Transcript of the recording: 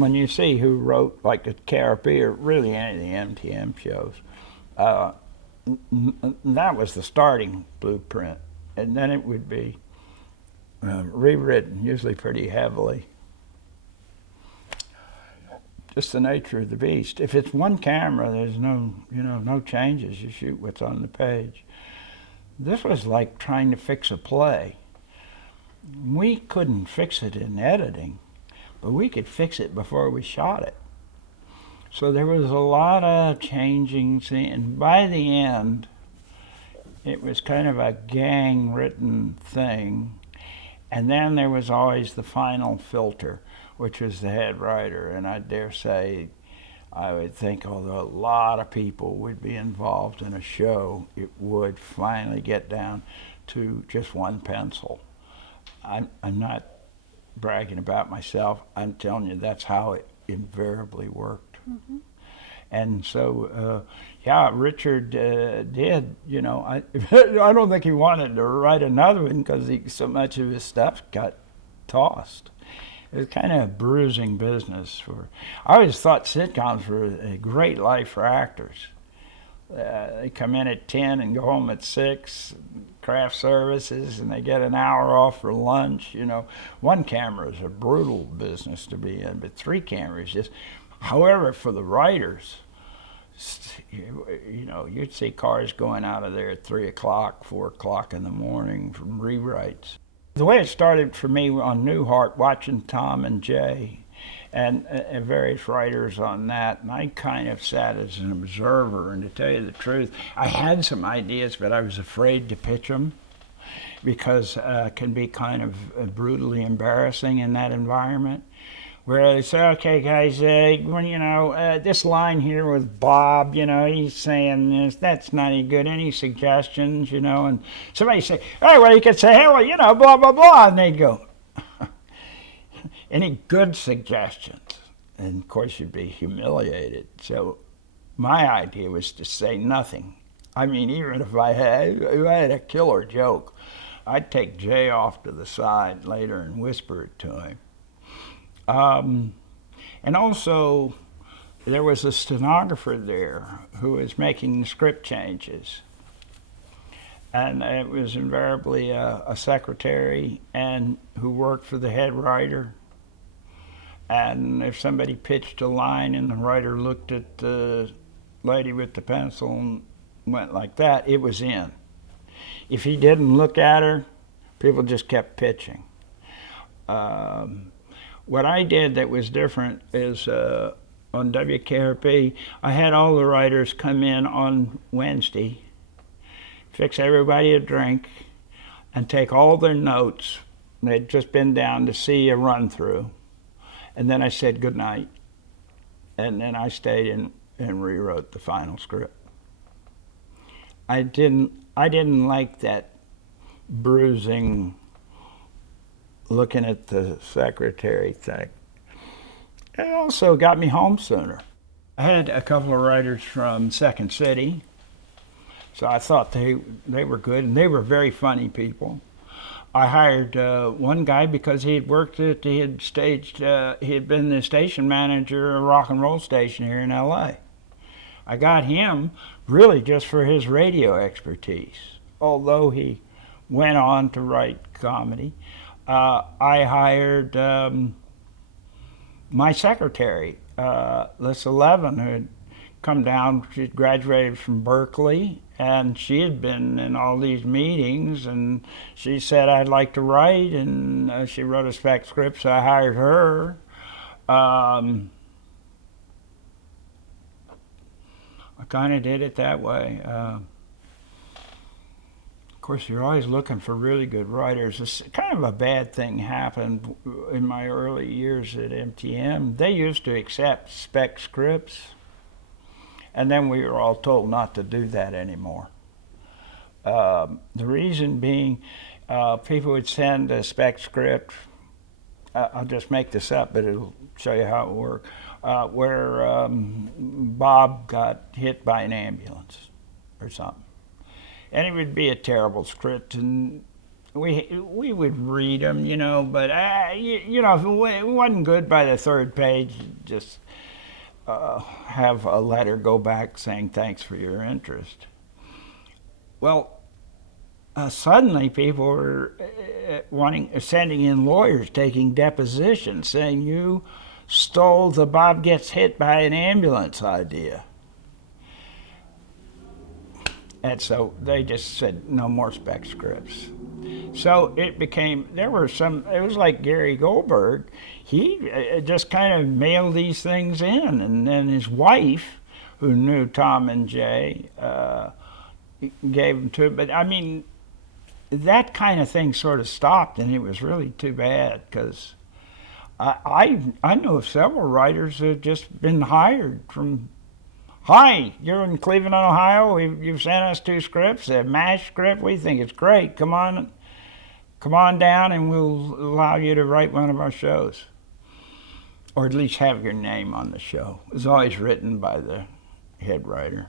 when you see who wrote, like the KRP or really any of the MTM shows, that was the starting blueprint. And then it would be rewritten, usually pretty heavily. Just the nature of the beast. If it's one camera, there's no changes. You shoot what's on the page. This was like trying to fix a play. We couldn't fix it in editing, but we could fix it before we shot it. So there was a lot of changing scenes, and by the end, it was kind of a gang-written thing. And then there was always the final filter, which was the head writer, and I dare say, I would think, although a lot of people would be involved in a show, it would finally get down to just one pencil. I'm not bragging about myself. I'm telling you that's how it invariably worked. Mm-hmm. And so, yeah, Richard did, I don't think he wanted to write another one because so much of his stuff got tossed. It was kind of a bruising business. I always thought sitcoms were a great life for actors. They come in at 10 and go home at 6, craft services, and they get an hour off for lunch. One camera is a brutal business to be in, but 3 cameras just. However, for the writers, you'd see cars going out of there at 3 o'clock, 4 o'clock in the morning from rewrites. The way it started for me on Newhart, watching Tom and Jay and various writers on that, and I kind of sat as an observer, and to tell you the truth, I had some ideas, but I was afraid to pitch them because it can be kind of brutally embarrassing in that environment. Where they say, okay, guys, this line here with Bob, he's saying this, that's not any good. Any suggestions, and somebody say, hey, well, you could say, hey, well, blah, blah, blah, and they'd go, any good suggestions? And of course, you'd be humiliated. So my idea was to say nothing. I mean, even if I had a killer joke, I'd take Jay off to the side later and whisper it to him. And also, there was a stenographer there who was making script changes. And it was invariably a secretary and who worked for the head writer. And if somebody pitched a line and the writer looked at the lady with the pencil and went like that, it was in. If he didn't look at her, people just kept pitching. What I did that was different is on WKRP, I had all the writers come in on Wednesday, fix everybody a drink, and take all their notes. They'd just been down to see a run-through. And then I said good night. And then I stayed and rewrote the final script. I didn't like that bruising looking at the secretary thing. It also got me home sooner. I had a couple of writers from Second City, so I thought they were good, and they were very funny people. I hired one guy because he had been the station manager of a rock and roll station here in LA. I got him really just for his radio expertise, although he went on to write comedy. I hired my secretary, Liz 11, who had come down. She graduated from Berkeley, and she had been in all these meetings, and she said, I'd like to write, and she wrote a spec script, so I hired her. I kind of did it that way. Of course, you're always looking for really good writers. It's kind of a bad thing happened in my early years at MTM. They used to accept spec scripts, and then we were all told not to do that anymore. The reason being, people would send a spec script, I'll just make this up, but it'll show you how it worked, where Bob got hit by an ambulance or something. And it would be a terrible script, and we would read them, you know, but you know, if it wasn't good by the third page, just have a letter go back saying thanks for your interest. Well, suddenly people were sending in lawyers taking depositions saying you stole the Bob gets hit by an ambulance idea. And so they just said no more spec scripts. So it became, it was like Gary Goldberg. He just kind of mailed these things in. And then his wife, who knew Tom and Jay, gave them to him. But I mean, that kind of thing sort of stopped, and it was really too bad because I know of several writers who have just been hired from, hi, you're in Cleveland, Ohio. You've sent us 2 scripts, a MASH script. We think it's great. Come on down, and we'll allow you to write one of our shows, or at least have your name on the show. It was always written by the head writer.